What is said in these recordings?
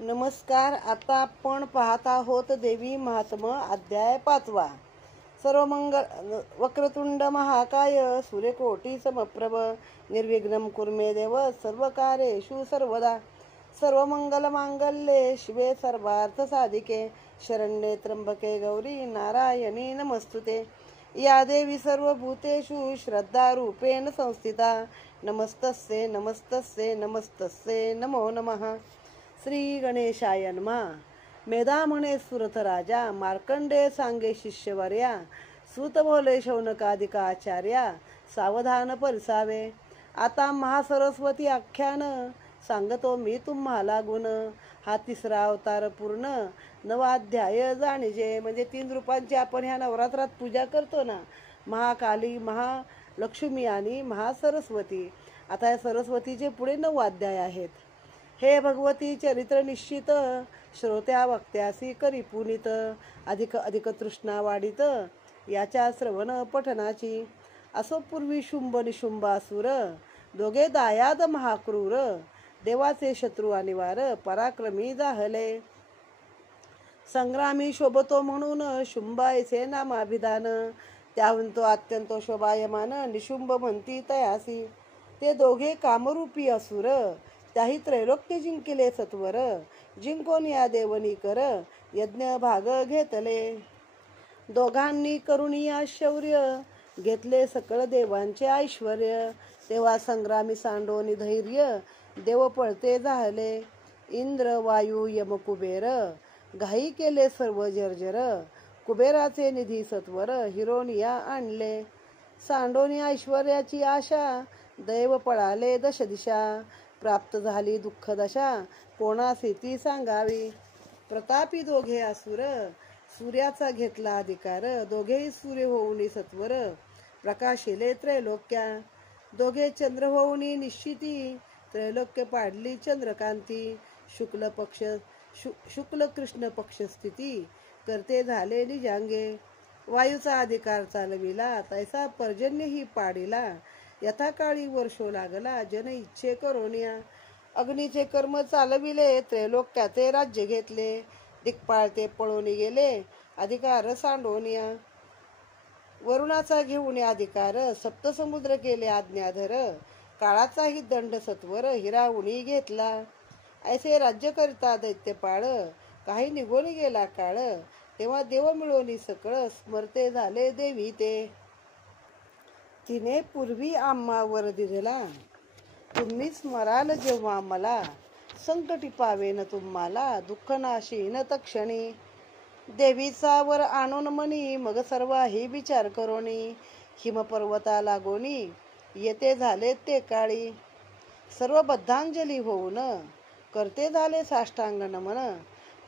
नमस्कार. आता आपण पाहत आहोत देवी महात्म्य अध्याय 5. सर्वमंगल वक्रतुंड महाकाय सूर्यकोटी समप्रभ निर्विघ्नं कुर्मे देव सर्वकार्येषु सर्वदा. सर्वमंगल मांगल्ये शिवे सर्वार्थ साधिके शरण्ये त्र्यंबके गौरी नारायणी नमस्तुते. या देवी सर्वभूतेषु श्रद्धारूपेण संस्थिता. नमस्तस्ये नमस्तस्ये नमस्तस्ये नमो नमः. श्री गणेशाय नमः. मेधा म्हणे सुरथ राजा मार्कंडे सांगे शिष्यवर्या. सूत बोले शौनकादिका आचार्या सावधान परिसावे. आता महासरस्वती आख्यान सांगतो मी तुम्हाला गुण. हा 3रा अवतार पूर्ण 9वा अध्याय जाणीजे. म्हणजे 3 रूपांची आपण ह्या नवरात्रात पूजा करतो ना, महाकाली, महालक्ष्मी आणि महासरस्वती. आता या सरस्वतीचे पुढे 9 अध्याय आहेत. हे भगवती चरित्र निश्चित श्रोत्या वक्त्यासी करी पुनित. अधिक अधिक तृष्णा वाढीत याच्या श्रवण पठनाची. असो पूर्वी शुंभ निशुंभासुर दोघे दायाद महाक्रूर. देवाचे शत्रू अनिवार पराक्रमी जाहले. संग्रामी शोभतो म्हणून शुंभायचे नामाभिधान. त्याहून तो अत्यंत शोभायमान निशुंभ म्हणती तयासी. ते दोघे कामरूपी असुर त्याही त्रैलोक्य जिंकिले सत्वर. जिंकोन या देवनी कर यज्ञ भाग घेतले. दोघांनी करुणिया शौर्य घेतले सकळ देवांचे ऐश्वर्य. तेव्हा संग्रामी सांडोनी धैर्य देव पळते जाहले. इंद्र वायू यम कुबेर घाई केले सर्व जर्जर. कुबेराचे निधी सत्वर हिरोनिया आणले. सांडोनी ऐश्वर्याची आशा दैव पळाले दश दिशा. प्राप्त झाली दुःख दशा कोणासी ती सांगावी. प्रतापी दोघे असुर सूर्याचा घेतला अधिकार. दोघेही सूर्य होऊनी सत्वर प्रकाशिले त्रैलोक्या. दोघे चंद्र होऊनी निश्चिती त्रैलोक्य पाडली चंद्रकांती. शुक्ल कृष्ण पक्ष स्थिती करते झाले निजांगे. वायूचा अधिकार चालविला तैसा पर्जन्यही पाडिला. यथाकाळी वर्षो लागला जन इच्छे करोनिया. अग्नीचे कर्म चालविले त्रैलोक्याचे राज्य घेतले. दिक्पाळते पळून गेले अधिकार सांडोनिया. वरुणाचा घेऊन अधिकार सप्तसमुद्र केले आज्ञाधर. काळाचाही दंड सत्वर हिरावुनी घेतला. ऐसे राज्य करिता दैत्यपाळ काही निघून गेला काळ. तेव्हा देव मिळवणी सकळ स्मरते झाले देवी ते. तिने पूर्वी आम्हावर दिलेला तुम्ही स्मराल जेव्हा मला. संकटी पावेन तुम्हाला दुःख नाशीन तक्षणी. देवीचा वर आणून मनी मग सर्वाही विचार करोनी. हिमपर्वता लागोनी येते झाले ते काळी. सर्व बद्धांजली होऊन करते झाले साष्टांग नमन.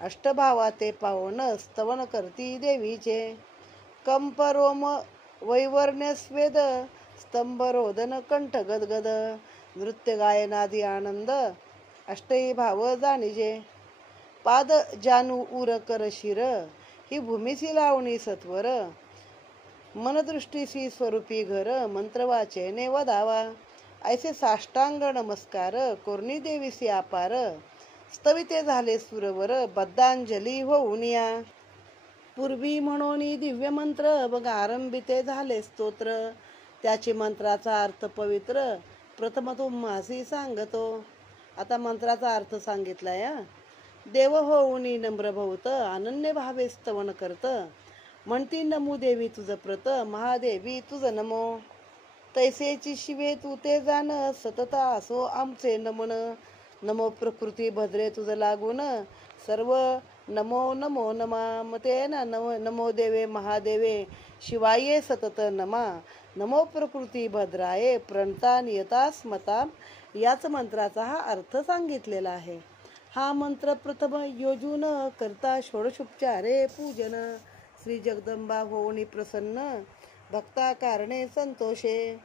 अष्टभावा ते पावन स्तवन करती देवीचे. कंपरोम वैवर्ण्य स्वेद स्तंभ रोदन कंठ गदगद. नृत्य गायनादी आनंद अष्टही भाव जाणीजे. पाद जानू उर कर शिर ही भूमीसी लावणी सत्वर. मनदृष्टीसी स्वरूपी घर मंत्र वाचेने वदावा. ऐसे साष्टांग नमस्कार कोरणी देवीसी अपार. स्तविते झाले सुरवर बद्धांजली होऊनिया. पूर्वी म्हणोनी दिव्य मंत्र बघ आरंभिते झाले स्तोत्र. त्याची मंत्राचा अर्थ पवित्र प्रथम तुम्हासी सांगतो. आता मंत्राचा अर्थ सांगितला या. देव होऊनी नम्र भवत अनन्य भावे स्तवन करत. म्हणती नमो देवी तुझ प्रत महादेवी तुझ नमो. तैसेची शिवे तू ते जाण सतत असो आमचे नमन. नमो प्रकृती भद्रे तुझ लागून सर्व नमो नमो नमा. मते ना नमो देवे महादेवे शिवाये सतत नमा. नमो प्रकृती भद्राये प्रणता नियता स्मता. याच मंत्राचा हा अर्थ सांगितलेला आहे. हा मंत्र प्रथम योजून करता षोडशोपचारे पूजन. श्री जगदंबा होऊनी प्रसन्न भक्ता कारणे संतोषे.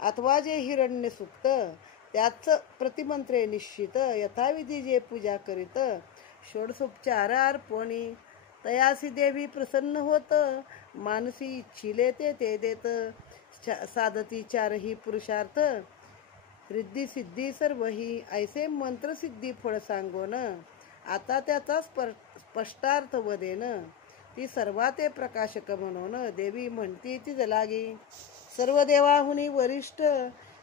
अथवा जे हिरण्य सुक्त त्याच प्रतिमंत्रे निश्चित. यथाविधी जे पूजा करीत षोडशोपचार अर्पणी. तयासी देवी प्रसन्न होत मानसी इच्छिले ते देत. साधती चारही पुरुषार्थ रिद्धी सिद्धी सर्वही. ऐसे मंत्र सिद्धी फळ सांगोन आता त्याचा स्पष्टार्थ वदेन. ती सर्वाते प्रकाशक म्हणून देवी म्हणती ती जलागी. सर्व देवाहुनी वरिष्ठ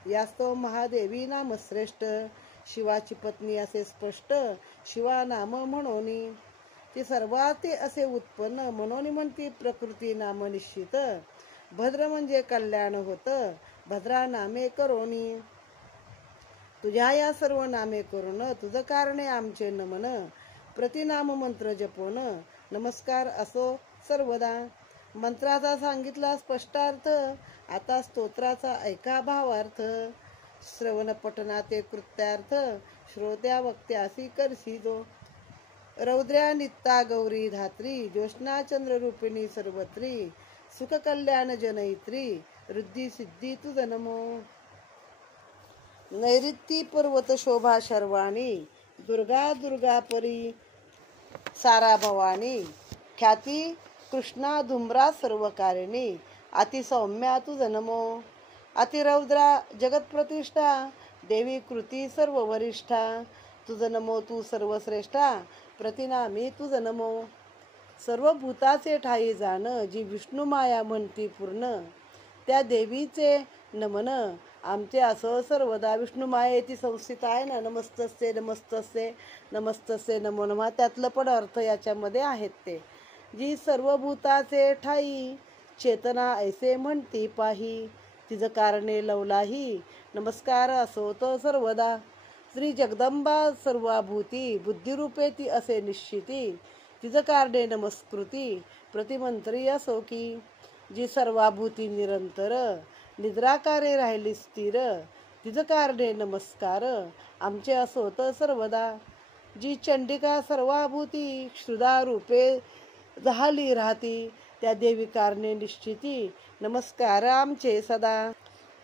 यास्तव महादेवी नाम श्रेष्ठ. शिवाची पत्नी असे स्पष्ट शिवा नाम म्हणोनी. ती सर्वाते असे उत्पन्न म्हणून म्हणती प्रकृती नाम निश्चित. भद्र म्हणजे कल्याण होत भद्रा नामे करोनी. तुझ्या या सर्व नामे करून तुझ कारणे आमचे नमन. प्रतिनाम मंत्र जपोन नमस्कार असो सर्वदा. मंत्राचा सांगितला स्पष्टार्थ आता स्तोत्राचा ऐका भावार्थ. श्रवण पठनाते कृत्यार्थ श्रोत्या वक्त्यासी करसी जो. रौद्र्या नित्ता गौरी धात्री ज्योत्स्ना चंद्र रूपिणी सर्वत्री. सुख कल्याण जनयित्री रुद्धी सिद्धी तुझ नमो. नैऋत्ती पर्वत शोभा शर्वाणी दुर्गा दुर्गा परी सारा भवानी. ख्याती कृष्णा धुम्रा सर्वकारिणी अतिसौम्या तुझ नमो. अतिरौद्रा जगत प्रतिष्ठा देवी कृती सर्व वरिष्ठा. तुझ नमो तू सर्वश्रेष्ठा प्रतिनामी तुझ नमो. सर्व भूताचे ठाई जाण जी विष्णू माया म्हणती पूर्ण. त्या देवीचे नमन आमचे असो सर्वदा. विष्णू माया ती संस्थित आहे ना. नमस्तस्ये नमस्तस्ये नमस्तस्ये नमो नमः. त्यातलं पण अर्थ याच्यामध्ये आहेत ते. जी सर्व भूताचे ठाई चेतना ऐसे म्हणती पाही. तिज कारणे लवलाही नमस्कार असो तो सर्वदा. श्री जगदंबा सर्वाभूती बुद्धिरूपे ती असे निश्चिती. तिज कारणे नमस्कृती प्रतिमंत्री असो की. जी सर्वाभूती निरंतर निद्राकारे राहिली स्थिर. तिज कारणे नमस्कार आमचे असोत सर्वदा. जी चंडिका सर्वाभूती क्षुधा रूपे झाली राहती. त्या देवी कारणे निश्चिती नमस्कार आमचे सदा.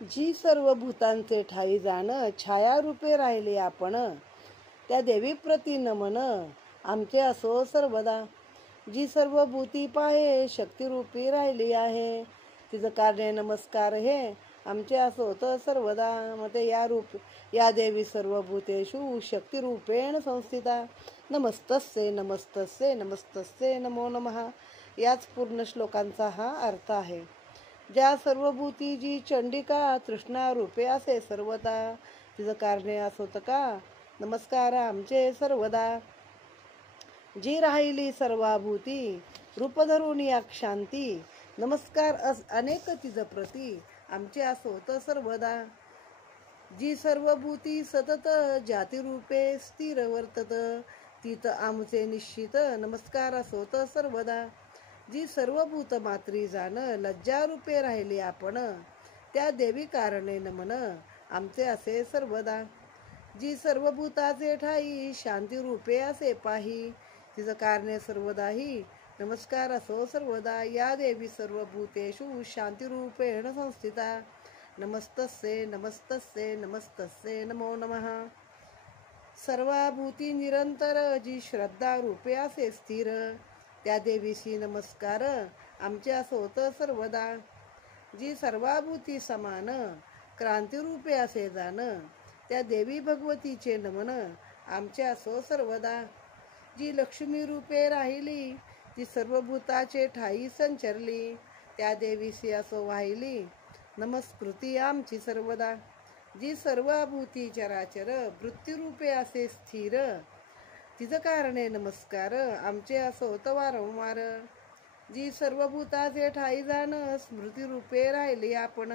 जी सर्व भूतांचे ठाई जाण छाया रूपे राहिले आपण. त्या देवी प्रती नमन आमचे असो सर्वदा. जी सर्व भूती पाहे शक्तिरूपी राहिली आहे. तिचं कारणे नमस्कार हे आमचे असोत सर्वदा. मग या देवी सर्व भूतेषु शक्तिरूपेण संस्थिता. नमस्तस्ये नमस्तस्ये नमस्तस्ये नमो नमः. याच पूर्ण श्लोकांचा हा अर्थ आहे. ज्या सर्व भूती जी चंडिका तृष्णा रूपे असे सर्वता. तिचं कारणे असोत का नमस्कार आमचे सर्वदा. जी राहिली सर्वाभूती रूप धरून या शांती. नमस्कार अनेक तिज प्रती आमचे असोत सर्वदा. जी सर्व भूती सतत जाती रूपे स्थिर वर्तत. तीत आमचे निश्चित नमस्कार असोत सर्वदा. जी सर्व भूत मात्री जाण लज्जा रूपे राहिले आपण. त्या देवी कारणे नमन आमचे असे सर्वदा. जी सर्व भूताचे ठाई शांती रूपे असे पाही. तिचं कारणे सर्वदाही नमस्कार असो सर्वदा. या देवी सर्व भूतेषु शांती रूपेण संस्थिता. नमस्तस्ये नमस्तस्ये नमस्तस्ये नमो नमः. सर्वाभूती निरंतर जी श्रद्धा रूपे असे स्थिर. त्या देवीशी नमस्कार आमचे असोत सर्वदा. जी सर्वाभूती समान क्रांतिरूपे असे जाण. त्या देवी भगवतीचे नमन आमचे असो सर्वदा. जी लक्ष्मी रूपे राहिली ती सर्व भूताचे ठाई संचरली. त्या देवीशी असो वाहिली नमस्कृती आमची सर्वदा. जी सर्वाभूती चराचर वृत्तीरूपे असे स्थिर. तिचं कारणे नमस्कार आमचे असोत वारंवार. जी सर्व भूताचे ठाई जाण स्मृती रूपे राहिली आपण.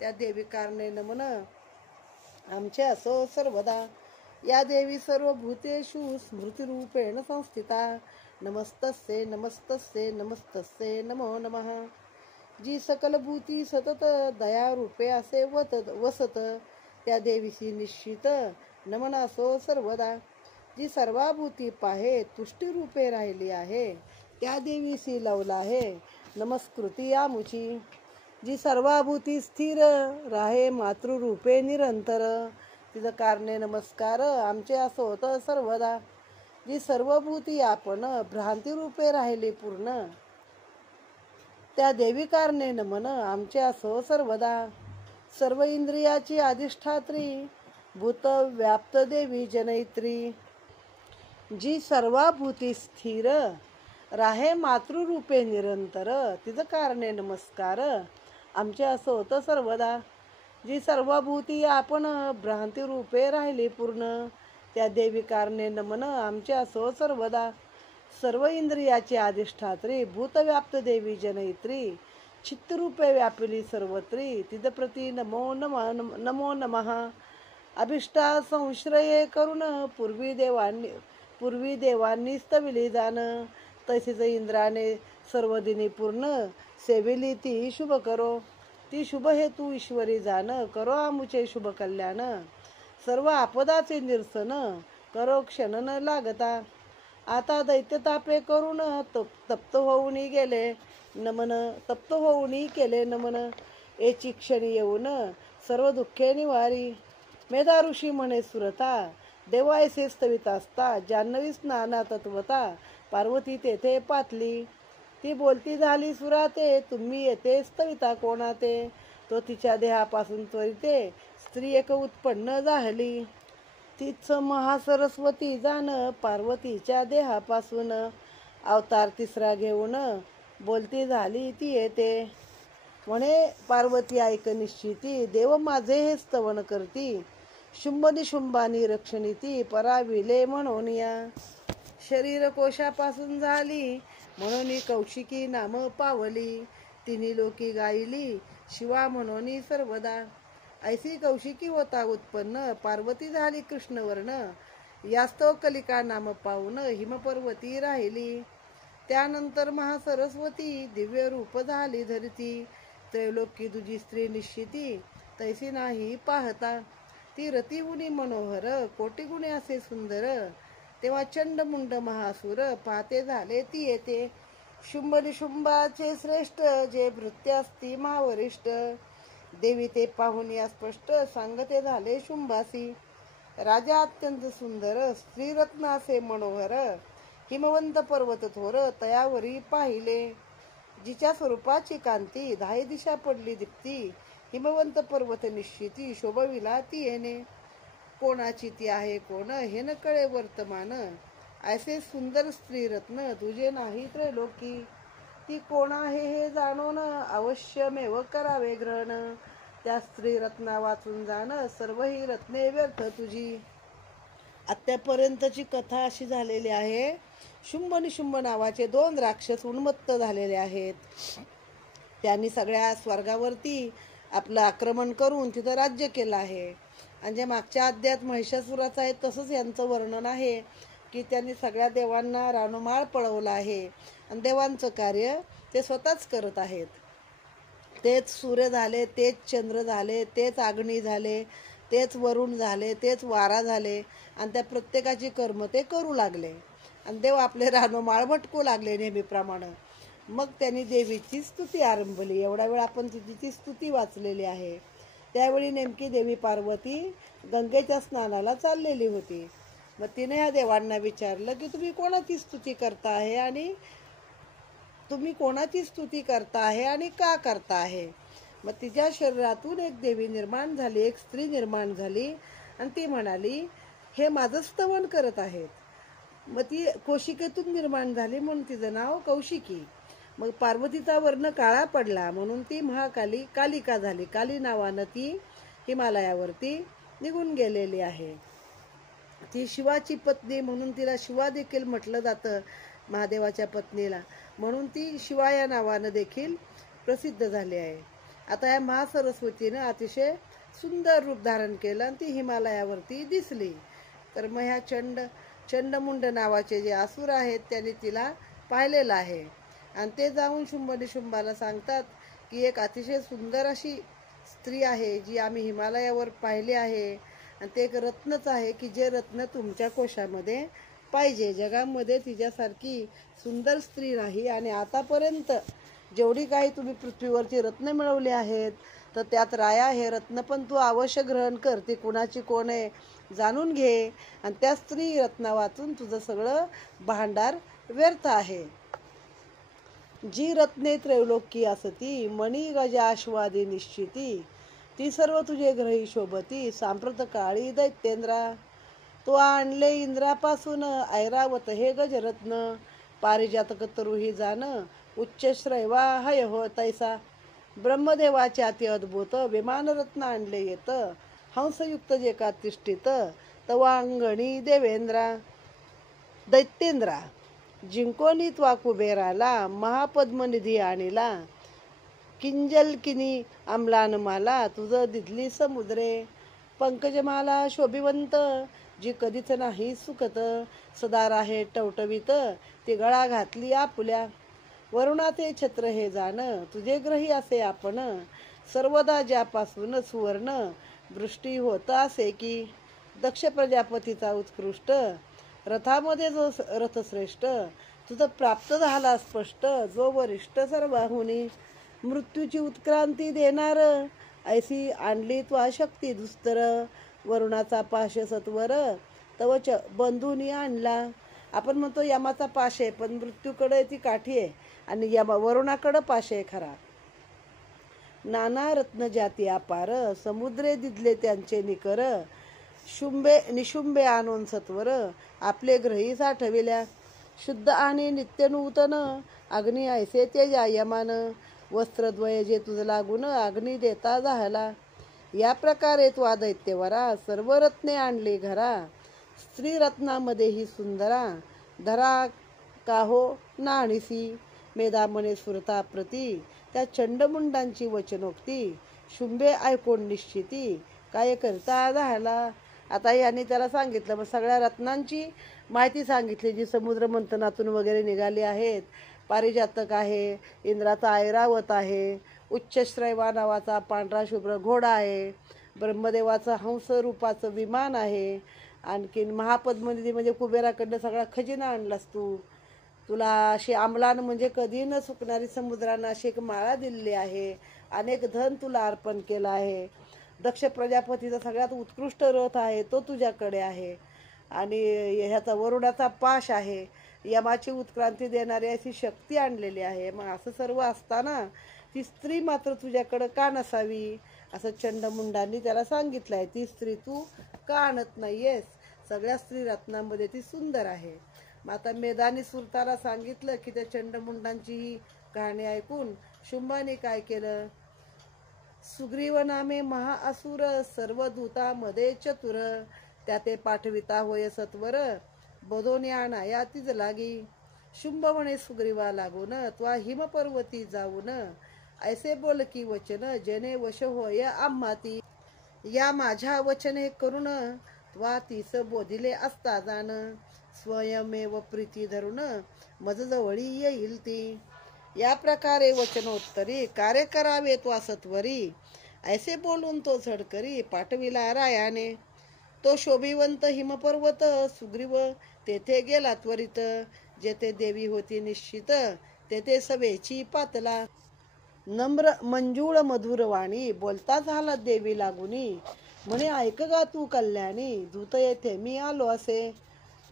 त्या देवी कारणे नमन आमचे असो सर्वदा. या देवी सर्व भूतेषु स्मृती रूपेण संस्थिता. नमस्तस्ये नमस्तस्ये नमस्तस्ये नमो नमः. जी सकल भूती सतत दया रूपे असे वसत. त्या देवीशी निश्चित नमन असो सर्वदा. जी सर्वाभूती पाहे तुष्टी रूपे राहिली आहे. त्या देवीशी लवला आहे नमस्कृती आमुची. जी सर्वाभूती स्थिर राहे मातृरूपे निरंतर. तिचं कारणे नमस्कार आमचे असोत सर्वदा. जी सर्वभूती आपण भ्रांती रूपे राहिली पूर्ण. त्या देवी कारणे नमन आमचे असो सर्वदा. सर्व इंद्रियाची अधिष्ठात्री भूत व्याप्त देवी जनयित्री. जी सर्वाभूती स्थिर राहे मातृरूपे निरंतर तिचं कारणे नमस्कार आमचे असं होतं सर्वदा. जी सर्वभूती आपण भ्रांती रूपे राहिली पूर्ण त्या देवी कारणे नमन आमचे असो सर्वदा. सर्व इंद्रियाची अधिष्ठात्री भूतव्याप्त देवी जनयित्री चित्तरूपे व्यापिली सर्वत्री तिदप्रती नमो नमः. अभिष्टा संश्रये करून पूर्वी देवांनी स्तविली जाण तशीच इंद्राने सर्वदिनी पूर्ण सेविली ती शुभ करो. ती शुभ हेतू ईश्वरी जाण करो आमुचे शुभ कल्याण. सर्व आपदाचे निरसन करो क्षण न लागता. आता दैत्यतापे करून तप्त होऊन केले नमन एची क्षणी येऊन सर्व दुःखे निवारी. मेधा ऋषी म्हणे सुरता देवायसे स्तवित असता जान्हवी स्नाना तत्वता पार्वती तेथे पातली. ती बोलती झाली सुराते तुम्ही येथे स्तविता कोणाते. तो तिच्या देहापासून त्वरिते स्त्री एक उत्पन्न झाली. तीच महासरस्वती जाण पार्वतीच्या देहापासून अवतार तिसरा घेऊन बोलती झाली ती येते. म्हणे पार्वती ऐक निश्चिती देव माझे हे स्तवन करती. शुंभ निशुंभानी रक्षणीती पराविले म्हणून या. शरीर कोशापासून झाली म्हणून कौशिकी नाम पावली. तिन्ही लोकी गायली शिवा म्हणून सर्वदा. ऐसी कौशिकी होता उत्पन्न पार्वती झाली कृष्णवर्ण. यास्तव कलिका नाम पाहून हिमपर्वती राहिली. त्यानंतर महासरस्वती दिव्य रूप झाली धरती. त्रैलोकी तुझी स्त्री निश्चिती तैसी नाही पाहता. ती रतिगुणी मनोहर कोटी गुणे असे सुंदर. तेव्हा चंड मुंड महासुर पाहते झाले ती येते. शुंभ निशुंभाचे श्रेष्ठ जे भृत्य असती महावरिष्ठ. देवी ते पाहून या स्पष्ट सांगते झाले शुंभासी. राजा अत्यंत सुंदर स्त्रीरत्न असे मनोहर. हिमवंत पर्वत थोर तयावरी पाहिले. जिच्या स्वरूपाची कांती 10 दिशा पडली दीप्ती. हिमवंत पर्वत निश्चिती शोभविला ती येणे. कोणाची ती आहे कोण हे न कळे वर्तमान. ऐसे सुंदर स्त्रीरत्न तुझे नाही त्रैलोकी. ती कोण आहे हे जाणून अवश्यमेव करावे ग्रहण. त्या स्त्री रत्ना वाचून जाण सर्व ही रत्ने व्यर्थ तुझी. आत्तापर्यंतची कथा अशी झालेली आहे. शुंभ निशुंभ नावाचे 2 राक्षस उन्मत्त झालेले आहेत. त्यांनी सगळ्या स्वर्गावरती आपलं आक्रमण करून तिथं राज्य केलं आहे. आणि जे मागच्या अध्यायात महिषासुराचं आहे तसंच यांचं वर्णन आहे की त्यांनी सगळ्या देवांना रानोमाळ पळवलं आहे. आणि देवांचं कार्य ते स्वतःच करत आहेत. तेच सूर्य झाले, तेच चंद्र झाले, तेच अग्नी झाले, तेच वरुण झाले, तेच वारा झाले. आणि त्या प्रत्येकाची कर्म ते करू लागले. आणि देव आपले रानोमाळ भटकू लागले नेहमीप्रमाणे. मग त्यांनी देवीची स्तुती आरंभली. एवढा वेळ आपण तिची स्तुती वाचलेली आहे. त्यावेळी नेमकी देवी पार्वती गंगेच्या स्नानाला चाललेली होती. मग तिने ह्या देवांना विचारलं की तुम्ही कोणाची स्तुती करता आहे आणि का करता आहे. मग तिच्या शरीरातून एक देवी निर्माण झाली, एक स्त्री निर्माण झाली. आणि ती म्हणाली हे माझं स्तवन करत आहेत. मग ती कौशिकेतून निर्माण झाली म्हणून तिचं नाव कौशिकी. मग पार्वतीचा वर्ण काळा पडला म्हणून ती महाकाली कालिका झाली. काली नावानं ती हिमालयावरती निघून गेलेली आहे. ती शिवाची पत्नी म्हणून तिला शिवा देखील म्हटलं जातं महादेवाच्या पत्नीला. म्हणून ती शिवा या नावानं देखील प्रसिद्ध झाली आहे. आता या महासरस्वतीनं अतिशय सुंदर रूप धारण केलं आणि ती हिमालयावरती दिसली. तर मग ह्या चंडमुंड नावाचे जे असुर आहेत त्यांनी तिला पाहिलेलं आहे. आणि ते जाऊन शुंभ निशुंभाला सांगतात की एक अतिशय सुंदर अशी स्त्री आहे जी आम्ही हिमालयावर पाहिली आहे. आणि ते एक रत्नच आहे की जे रत्न तुमच्या कोशामध्ये पाहिजे. जगामध्ये तिच्यासारखी सुंदर स्त्री नाही. आणि आतापर्यंत जेवढी काही तुम्ही पृथ्वीवरची रत्न मिळवली आहेत तर त्यात राया हे रत्न पण तू अवश्य ग्रहण कर. ती कुणाची कोण आहे जाणून घे. आणि त्या स्त्री रत्ना वाचून तुझं सगळं भांडार व्यर्थ आहे. जी रत्ने त्रैलोकी असती मणी गजाश्वादी निश्चिती. ती सर्व तुझे ग्रही शोभती सांप्रत काळी दैत्येंद्रा. तो आणले इंद्रापासून ऐरावत हे गजरत्न, पारिजातक तरुही जाण उच्च श्रैवा हय हो तैसा. ब्रह्मदेवाचे अति अद्भुत विमानरत्न आणले येत, हंसयुक्त जे का तिष्ठित तवांगणी देवेंद्रा. दैत्येंद्रा जिंकोनी त्वा कुबेराला, महापद्मनिधी आणिला किंजलकिनी अमलानमाला. तुझ दिधली समुद्रे पंकजमाला शोभिवंत, जी कधीच नाही सुकत सदा राहे टवटवीत. ती गळा घातली आपुल्या वरुणाचे छत्र हे जाण, तुझे ग्रही असे आपण सर्वदा ज्यापासून सुवर्ण वृष्टी होत असे की. दक्ष प्रजापतीचा उत्कृष्ट रथामध्ये जो रथश्रेष्ठ, तुझं प्राप्त झाला स्पष्ट जो वरिष्ठ सर्वाहुनी. मृत्यूची उत्क्रांती देणार ऐसी आणली त्वा शक्ती दुस्तर, वरुणाचा पाश सत्वर तवच बंधूनी आणला. आपण म्हणतो यमाचा पाश आहे, पण मृत्यूकडे ती काठी आहे आणि वरुणाकडे पाश आहे खरा. नाना रत्न जाती अपार, समुद्रे दिदले त्यांचे निकर, शुंबे निशुंबे आणून सत्वर आपले ग्रही साठविल्या. शुद्ध आणि नित्य नूतन अग्नी ऐसे ते जायमान, वस्त्रद्वय जे तुझ लागून अग्नी देता झाला. या प्रकारे त्वा दैत्यवरा सर्व रत्ने आणली घरा, स्त्री रत्नामध्ये ही सुंदरा धरा काहो नाणीसी. मेधामने सुरता प्रती त्या चंडमुंडांची वचनोक्ती, शुंभे ऐकून निश्चिती काय करता झाला. आता यांनी त्याला सांगितलं, मग सगळ्या रत्नांची माहिती सांगितली जी समुद्र मंथनातून वगैरे निघाली आहेत. पारिजातक आहे, इंद्राचा ऐरावत आहे, उच्चश्रैवा नावाचा पांढरा शुभ्र घोडा आहे, ब्रह्मदेवाचं हंस रूपाचं विमान आहे, आणखीन महापद्मनिधी म्हणजे कुबेराकडनं सगळा खजिना आणलास तू. तुला अशी आमलान म्हणजे कधी न सुकणारी समुद्रानं अशी एक माळा दिलेली आहे, अनेक धन तुला अर्पण केलं आहे. दक्ष प्रजापतीचा सगळ्यात उत्कृष्ट रथ आहे तो तुझ्याकडे आहे, आणि ह्याचा वरुडाचा पाश आहे, यमाची उत्क्रांती देणारी अशी शक्ती आणलेली आहे. मग असं सर्व असताना ती स्त्री मात्र तुझ्याकडं का नसावी असं चंडमुंडांनी त्याला सांगितलंय. ती स्त्री तू का आणत नाहीयेस, सगळ्या स्त्री रत्नांमध्ये ती सुंदर आहे. मग आता मेधानी सुरताला सांगितलं की त्या चंडमुंडांची ही कहाणी ऐकून शुंभाने काय केलं. सुग्रीव नामे महाअसुर सर्व दूतामध्ये चतुर, त्या ते पाठविता होय सत्वर बधोनी आणाया तिज लागी. शुंभ म्हणे सुग्रीवा लागून त्वा हिमपर्वती जाऊन, ऐसे बोल की वचन जने वश होय आम्हाती. या माझ्या वचने करून त्वा तीस बोधिले असता जाण, स्वयमेव प्रीती धरून मज जवळी येईल ती. या प्रकारे वचनोत्तरी कार्य करावे त्वा सत्वरी, ऐसे बोलून तो झडकरी पाठविला रायाने. तो शोभिवंत हिमपर्वत सुग्रीव तेथे गेला त्वरित, जेथे देवी होती निश्चित तेथे सभेची पातला. नम्र मंजूळ मधुर वाणी बोलता झाला देवी लागुनी, म्हणे ऐक गा तू कल्याणी दूत येथे मी आलो असे.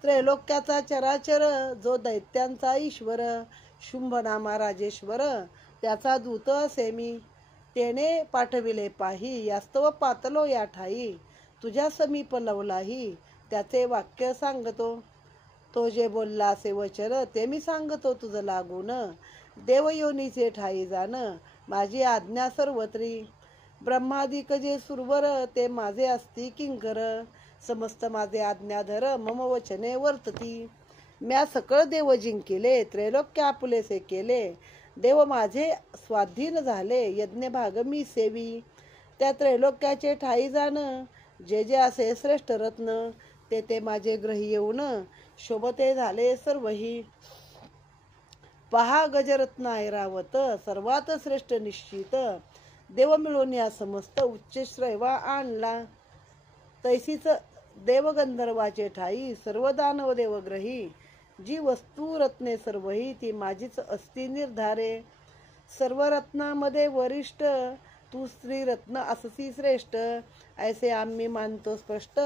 त्रैलोक्याचा चराचर जो दैत्यांचा ईश्वर, शुंभनामा राजेश्वर त्याचा दूत असे मी. तेने पाठविले पाही यास्तव पातलो या ठाई, तुझ्या समीप लवलाही त्याचे वाक्य सांगतो. तो जे बोलला असे वचन ते मी सांगतो तुझं लागून, देवयोनीचे ठाई जाण माझी आज्ञा सर्वत्री. ब्रह्मादिक जे सुरवर ते माझे असती किंकर, समस्त माझे आज्ञाधर मम वचने वर्तती. म्या सकळ देव जिंकिले त्रैलोक्य आपुलेसे केले, देव माझे स्वाधीन झाले यज्ञ भाग मी सेवी. त्या त्रैलोक्याचे ठाई जाण जे जे असे श्रेष्ठ रत्न ते ते माझे ग्रही येऊन शोभते झाले सर्वही. पहा गजरत्न ऐरावत सर्वात श्रेष्ठ निश्चित, देव मिळून या समस्त उच्च श्रैवा आणला. तैसीच देवगंधर्वाचे ठाई सर्व दानव देवग्रही, जी वस्तू रत्ने सर्वही ती माझीच असती निर्धारे. सर्व रत्नामध्ये वरिष्ठ तू स्त्री रत्न अससी श्रेष्ठ, ऐसे आम्ही मानतो स्पष्ट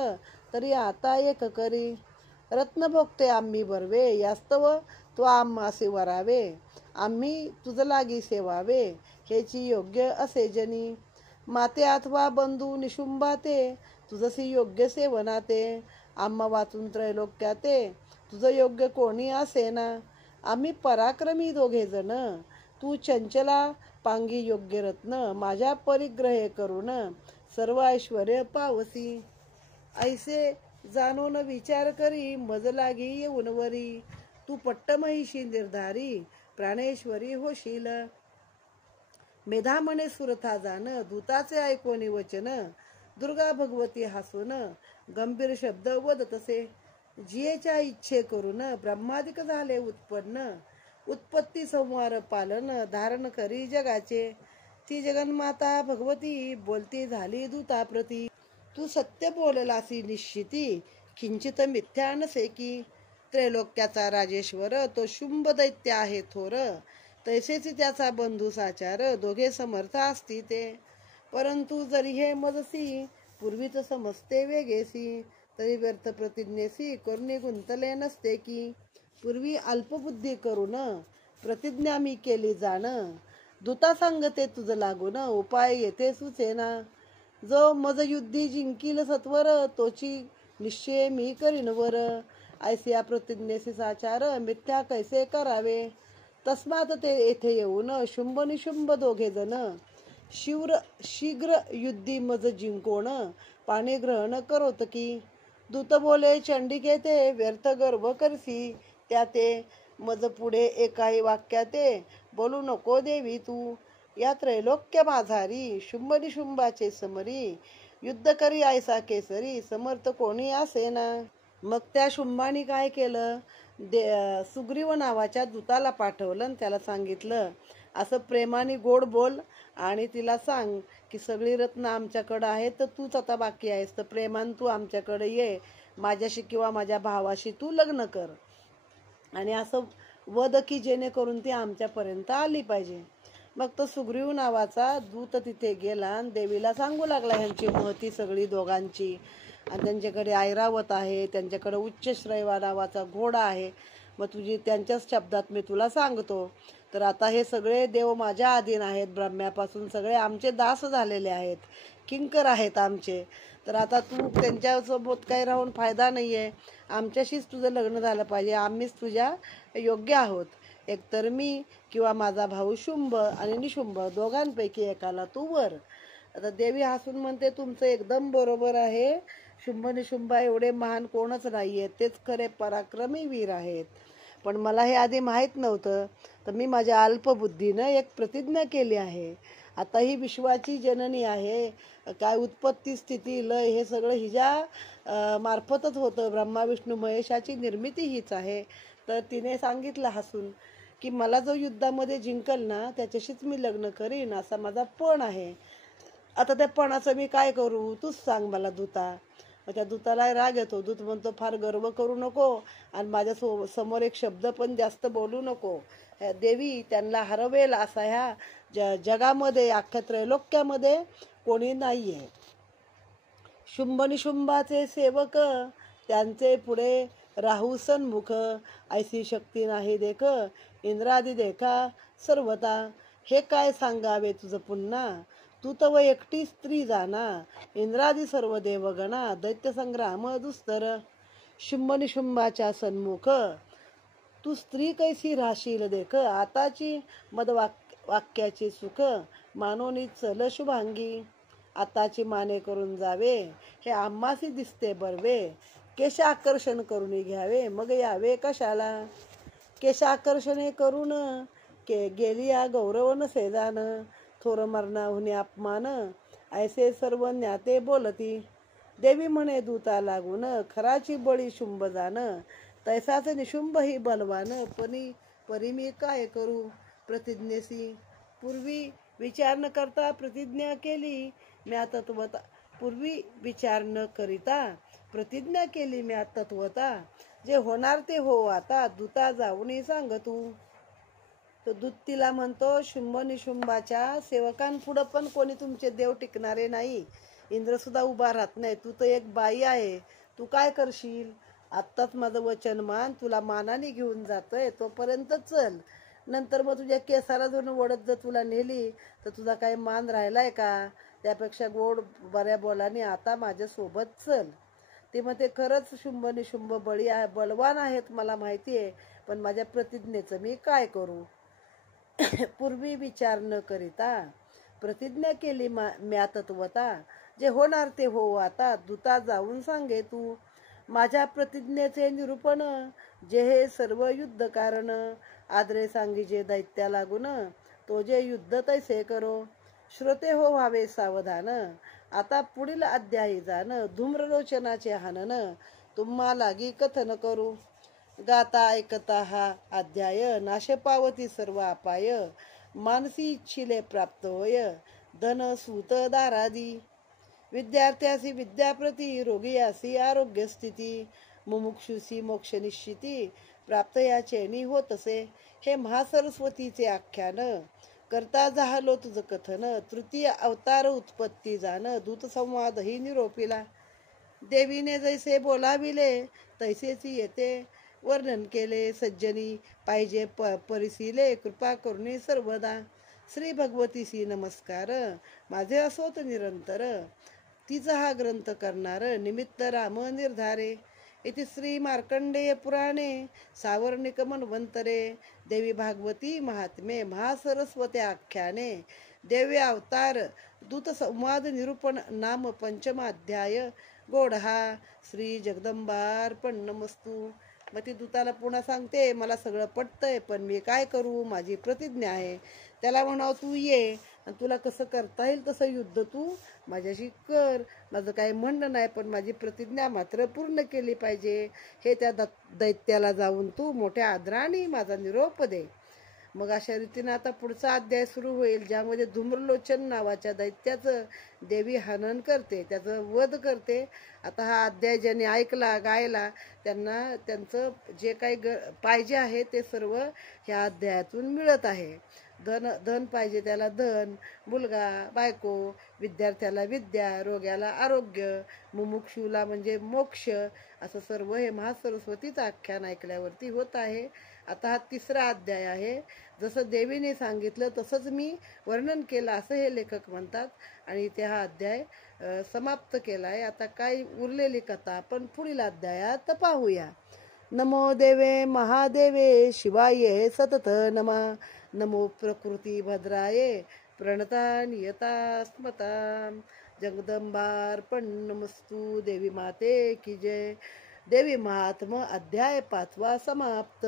तरी आता एक करी. रत्न भोगते आम्ही बर्वे यास्तव तो आम्हासे वरावे, आम्ही तुझ लागी सेवावे हेची योग्य असे जनी. माते अथवा बंधू निशुंभाते तुझसी योग्य सेवनाते, आम्हा वाचून त्रैलोक्या ते तुझं योग्य कोणी असेना. आम्ही पराक्रमी दोघे जण, तू चंचला पांगी योग्य रत्न. माझ्या परिग्रहे करून सर्व ऐश्वर्य पावसी. ऐसे जाणून विचार करी मज लागी येऊन वरी. तू पट्टमहिषी निर्धारी प्राणेश्वरी होशील. मेधा म्हणे सुरथा जाण दूताचे ऐकोनी वचन. दुर्गा भगवती हसून गंभीर शब्द वदतसे. जियेच्या इच्छे करून ब्रह्मादिक झाले उत्पन्न. उत्पत्ती संहार पालन धारण करी जगाचे. ती जगन्माता भगवती बोलती झाली दूताप्रती. तू सत्य बोललासी निश्चिती किंचित मिथ्या नसे की. त्रैलोक्याचा राजेश्वर तो शुंभ दैत्य आहे थोर. तैसेच त्याचा बंधू साचार दोघे समर्थ असती ते. परंतु जरी हे मजसी पूर्वीच समजते वेगेसी. तरी व्यर्थ प्रतिज्ञेसी करुणी गुंतले नसते की. पूर्वी अल्पबुद्धी करून प्रतिज्ञा मी केली जाण. दूता सांगते तुझ लागून उपाय येथे सुचेना. जो मज युद्धी जिंकील सत्वर तोची निश्चय मी करीन वर. ऐसिया प्रतिज्ञेसी साचार मिथ्या कैसे करावे. तस्मात ते येथे येऊन शुंभ निशुंभ दोघे जण. शीघ्र युद्धी मज जिंकोण पाणी ग्रहण करोत की. दूत बोले चंडिके ते व्यर्थ गर्भ करसी. त्या ते मज पुढे एकाही वाक्याते बोलू नको देवी तू. या त्रैलोक्य माझारी शुंभ निशुंभाचे समरी. युद्ध करी ऐसा केसरी समर्थ कोणी असेना. मग त्या शुंभानी काय केलं, सुग्रीव नावाच्या दूताला पाठवलं आणि त्याला सांगितलं असं प्रेमाने गोड बोल आणि तिला सांग की सगळी रत्न आमच्याकडं आहेत, तर तूच आता बाकी आहेस, तर प्रेमान तू आमच्याकडे ये, माझ्याशी किंवा माझ्या भावाशी तू लग्न कर आणि असं वद की जेणेकरून ती आमच्यापर्यंत आली पाहिजे. मग तो सुग्रीव नावाचा दूत तिथे गेला आणि देवीला सांगू लागला ह्यांची महती सगळी दोघांची. आणि त्यांच्याकडे ऐरावत आहे, त्यांच्याकडे उच्च श्रैवा नावाचा घोडा आहे. मग तुझी त्यांच्याच शब्दात मी तुला सांगतो. तर आता हे सगळे देव माझ्या अधीन आहेत, ब्रह्म्यापासून सगळे आमचे दास झालेले आहेत, किंकर आहेत आमचे. तर आता तू त्यांच्यासोबत काही राहून फायदा नाही आहे, आमच्याशीच तुझं लग्न झालं पाहिजे, आम्हीच तुझ्या योग्य आहोत. एकतर मी किंवा माझा भाऊ शुंभ आणि निशुंभ दोघांपैकी एकाला तू वर. आता देवी हसून म्हणते तुमचं एकदम बरोबर आहे. शुंभ निशुंभ एवढे महान कोणच नाही आहेत, तेच खरे पराक्रमी वीर आहेत. पण मला हे आधी माहीत नव्हतं, तर मी माझ्या अल्पबुद्धीनं एक प्रतिज्ञा केली आहे. आता ही विश्वाची जननी आहे, काय उत्पत्ती स्थिती लय हे सगळं हिच्या मार्फतच होतं. ब्रह्मा विष्णू महेशाची निर्मिती हीच आहे. तर तिने सांगितलं हसून की मला जो युद्धामध्ये जिंकल ना त्याच्याशीच मी लग्न करीन, असा माझा पण आहे. आता त्या पणाचं मी काय करू, तूच सांग मला दूता. मग त्या दूताला राग येतो. दूत म्हणतो फार गर्व करू नको आणि माझ्या समोर एक शब्द पण जास्त बोलू नको. देवी त्यांना हरवेल असा ह्या जगामध्ये अख्ख्या त्रैलोक्यामध्ये कोणी नाहीये. शुंभ निशुंभाचे सेवक त्यांचे पुढे राहू सन्मुख. ऐसी शक्ती नाही देख इंद्रादी देखा सर्वता. हे काय सांगावे तुझं पुन्हा, तू तव एकटी स्त्री जाना. इंद्रादी सर्व देवगणा दैत्य संग्राम दुस्तर. शुंभ निशुंभाच्या सन्मुख तू स्त्री कैसी राशील देख. आताची मद वाक्याची सुख मानोनी चल शुभांगी. आताची माने करून जावे हे आम्हासी दिसते बर्वे. केश आकर्षण करून घ्यावे मग यावे कशाला. केश आकर्षणे करून गेली या गौरव नसे जाण. थोर मरणाहुनी अपमान ऐसे सर्व ज्ञाते बोलती. देवी म्हणे दूता लागून खराची बळी शुंभ जाण. तैसाच निशुंभ ही बलवान परी मी काय करू. प्रतिज्ञेसी पूर्वी विचार न करता प्रतिज्ञा केली मी तत्वता. पूर्वी विचार न करिता प्रतिज्ञा केली मी तत्वता. जे होणार ते हो आता दूता जाऊन सांग तू. तो दूत तिला म्हणतो शुंभ निशुंभाच्या सेवकांपुढं पण कोणी तुमचे देव टिकणारे नाही. इंद्र सुद्धा उभा राहत नाही. तू तर एक बाई आहे, तू काय करशील. आत्ताच माझं वचन मान, तुला मानाने घेऊन जातोय तोपर्यंत चल. नंतर मग तुझ्या केसाला जर ओढत जर तुला नेली तर तुझा काही मान राहिलाय का. त्यापेक्षा गोड बऱ्या बोलाने आता माझ्या सोबत चल. ते म्हणते खरंच शुंभ निशुंभ बलवान आहेत मला माहिती आहे, पण माझ्या प्रतिज्ञेचं मी काय करू. पूर्वी विचार न करिता प्रतिज्ञा केली म्या तत्वता, जे होणार ते हो आता, दूता जाऊन सांगे तू माझ्या प्रतिज्ञेचे निरूपण, जे हे सर्व युद्ध कारण, आदरे सांगी जे दैत्या लागून, तो जे युद्ध तैसे करो. श्रोते हो व्हावे सावधान, आता पुढील अध्यायी जाण, धूम्रलोचनाचे हानन तुम्हा लागी कथन करू. गाता ऐकता हा अध्याय, नाशे पावती सर्व अपाय, मानसी इच्छिले प्राप्त होय, धन सूत दारादी. विद्यार्थ्यासी विद्याप्रती, रोगियासी आरोग्य स्थिती, मुमुक्षुसी मोक्ष निश्चिती, प्राप्त याचेनी होतसे. हे महासरस्वतीचे आख्यान, करता झालो तुझ कथन, तृतीय अवतार उत्पत्ती जाण, दूत संवाद ही निरोपिला. देवीने जैसे बोलाविले तैसेची येते, वर्णन केले सज्जनी पाहिजे परिसिले, कृपा करुणी सर्वदा. श्री भगवतीसी नमस्कार, माझे असोत निरंतर, तिचा हा ग्रंथ करणार, निमित्त राम निर्धारे. इथे श्री मार्कंडेय पुराणे सावर्णिक मन्वंतरे, देवी भागवती महात्मे, महासरस्वती आख्याने, देवी अवतार दूत संवाद निरूपण नाम पंचमाध्याय. गोढा श्री जगदंबार्पणमस्तु. मग ती दूताला पुन्हा सांगते, मला सगळं पटतंय, पण मी काय करू, माझी प्रतिज्ञा आहे. त्याला म्हणावं तू ये, आणि तुला कसं करता येईल तसं युद्ध तू माझ्याशी कर. माझं काही म्हणणं नाही, पण माझी प्रतिज्ञा मात्र पूर्ण केली पाहिजे. हे त्या दैत्याला जाऊन तू मोठ्या आदराने माझा निरोप दे. मग अशा रीतीने आता पुढचा अध्याय सुरू होईल, ज्यामध्ये धूम्रलोचन नावाच्या दैत्याचं देवी हनन करते, त्याचं वध करते. आता हा अध्याय ज्यांनी ऐकला गायला, त्यांना त्यांचं जे काही पाहिजे आहे ते सर्व ह्या अध्यायातून मिळत आहे. धन पाहिजे त्याला धन, मुलगा बायको, विद्यार्थ्याला विद्या, रोग्याला आरोग्य, मुमुक्षूला म्हणजे मोक्ष, असं सर्व हे महासरस्वतीचं आख्यान ऐकल्यावरती होत आहे. आता हा तिसरा अध्याय आहे. जसं देवीने सांगितलं तसंच मी वर्णन केलं असं हे लेखक म्हणतात, आणि इथे हा अध्याय समाप्त केला आहे. आता काय उरलेली कथा आपण पुढील अध्यायात पाहूया. नमो देवे महादेवे शिवाय सतत नमा, नमो प्रकृती भद्राये प्रणता नियता स्मता. जगदंबार्पणमस्तु. देवी माते की जय. देवी महात्म अध्याय 5वा समाप्त.